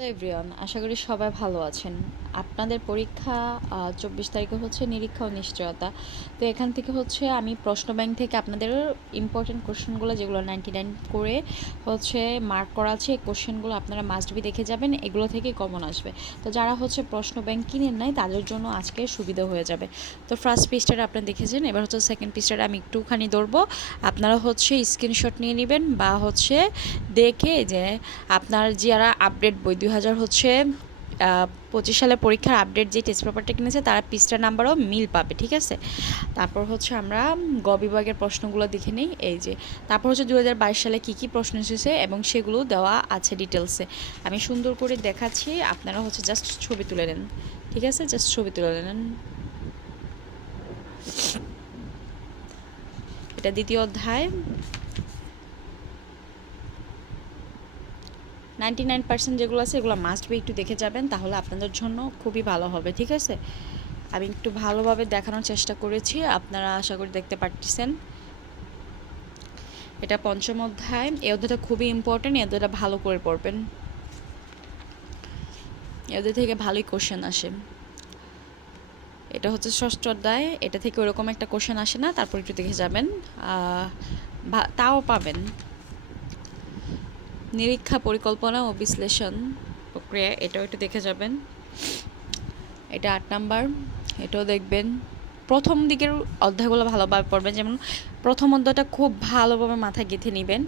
Hello everyone, আশা করি সবাই ভালো আছেন। আপনাদের পরীক্ষা চব্বিশ তারিখে হচ্ছে নিরীক্ষা ও নিশ্চয়তা। তো এখান থেকে হচ্ছে আমি প্রশ্ন ব্যাংক থেকে আপনাদের ইম্পর্টেন্ট কোশ্চেনগুলো যেগুলো নাইনটি নাইন করে হচ্ছে মার্ক করা আছে, এই কোশ্চেনগুলো আপনারা মাস্ট বি দেখে যাবেন, এগুলো থেকে কমন আসবে। তো যারা হচ্ছে প্রশ্ন ব্যাংক কিনেন নাই, তাদের জন্য আজকে সুবিধা হয়ে যাবে। তো ফার্স্ট পিসটা আপনারা দেখেছেন, এবার হচ্ছে সেকেন্ড পিসটা আমি একটুখানি ধরবো। আপনারা হচ্ছে স্ক্রিনশট নিয়ে নেবেন বা হচ্ছে দেখে যে আপনার যারা আপডেট বই হাজার হচ্ছে পঁচিশ সালে পরীক্ষার আপডেট যে টেস্ট পেপারটা কিনেছে, তারা পিসটার নাম্বারও মিল পাবে, ঠিক আছে? তারপর হচ্ছে আমরা গ বিভাগের প্রশ্নগুলো দেখে নিই, এই যে, তারপর হচ্ছে দু হাজার বাইশ সালে কী কী প্রশ্ন এসেছে এবং সেগুলো দেওয়া আছে ডিটেলসে আমি সুন্দর করে দেখাচ্ছি, আপনারা হচ্ছে জাস্ট ছবি তুলে নেন, ঠিক আছে? জাস্ট ছবি তুলে নেন। এটা দ্বিতীয় অধ্যায়। নাইনটি নাইন পার্সেন্ট যেগুলো আছে, এগুলো মাস্ট বি একটু দেখে যাবেন, তাহলে আপনাদের জন্য খুবই ভালো হবে, ঠিক আছে? আমি একটু ভালোভাবে দেখানোর চেষ্টা করেছি, আপনারা আশা করি দেখতে পারতেছেন। এটা পঞ্চম অধ্যায়, এই অধ্যায়টা খুবই ইম্পর্টেন্ট এই অধ্যায়টা ভালো করে পড়বেন। এই অধ্যায় থেকে ভালোই কোশ্চেন আসে। এটা হচ্ছে ষষ্ঠ অধ্যায়, এটা থেকে ওরকম একটা কোশ্চেন আসে না, তারপর একটু দেখে যাবেন। তাও পাবেন। নিরীক্ষা পরিকল্পনা ও বিশ্লেষণ প্রক্রিয়া, এটাও একটু দেখে যাবেন। এটা আট নাম্বার, এটাও দেখবেন। প্রথম দিকের অধ্যায়গুলো ভালোভাবে পড়বেন, যেমন প্রথম অধ্যায়টা খুব ভালোভাবে মাথায় গেঁথে নেবেন।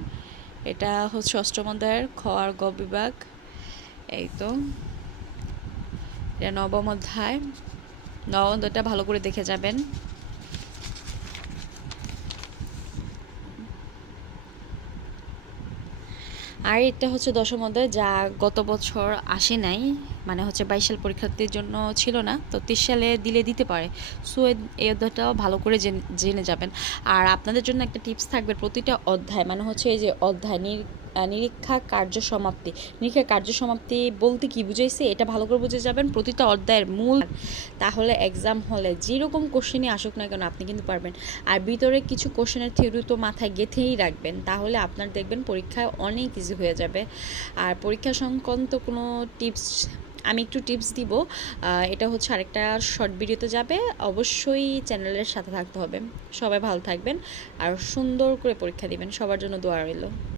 এটা হচ্ছে অষ্টম অধ্যায়ের খ আর গ বিভাগ, এই তো। এটা নবম অধ্যায়, নবম অধ্যায়টা ভালো করে দেখে যাবেন। আর এটা হচ্ছে দশম অধ্যায়, যা গত বছর আসে নাই মানে হচ্ছে বাইশ সাল পরীক্ষার্থীর জন্য ছিল না, তো তিরিশ সালে দিলে দিতে পারে। সো এই অধ্যায়টাও ভালো করে জেনে যাবেন। আর আপনাদের জন্য একটা টিপস থাকবে প্রতিটা অধ্যায় মানে হচ্ছে এই যে অধ্যায় নিরীক্ষা কার্য সমাপ্তি নিরীক্ষা কার্য সমাপ্তি বলতে কি বুঝাইছে? এটা ভালো করে বুঝে যাবেন, প্রতিটা অধ্যায়ের মূল। তাহলে এক্সাম হলে যেরকম কোশ্চেনই আসুক না কেন, আপনি কিন্তু পারবেন। আর ভিতরে কিছু কোশ্চেনের থিওরি তো মাথায় গেঁথেই রাখবেন, তাহলে আপনার দেখবেন পরীক্ষায় অনেক ইজি হয়ে যাবে। আর পরীক্ষা সংক্রান্ত কোনো টিপস আমি একটু টিপস দিব। এটা হচ্ছে আরেকটা শর্ট ভিডিওতে যাবে। অবশ্যই চ্যানেলের সাথে থাকতে হবে। সবাই ভালো থাকবেন, আর সুন্দর করে পরীক্ষা দিবেন। সবার জন্য দোয়া রইল।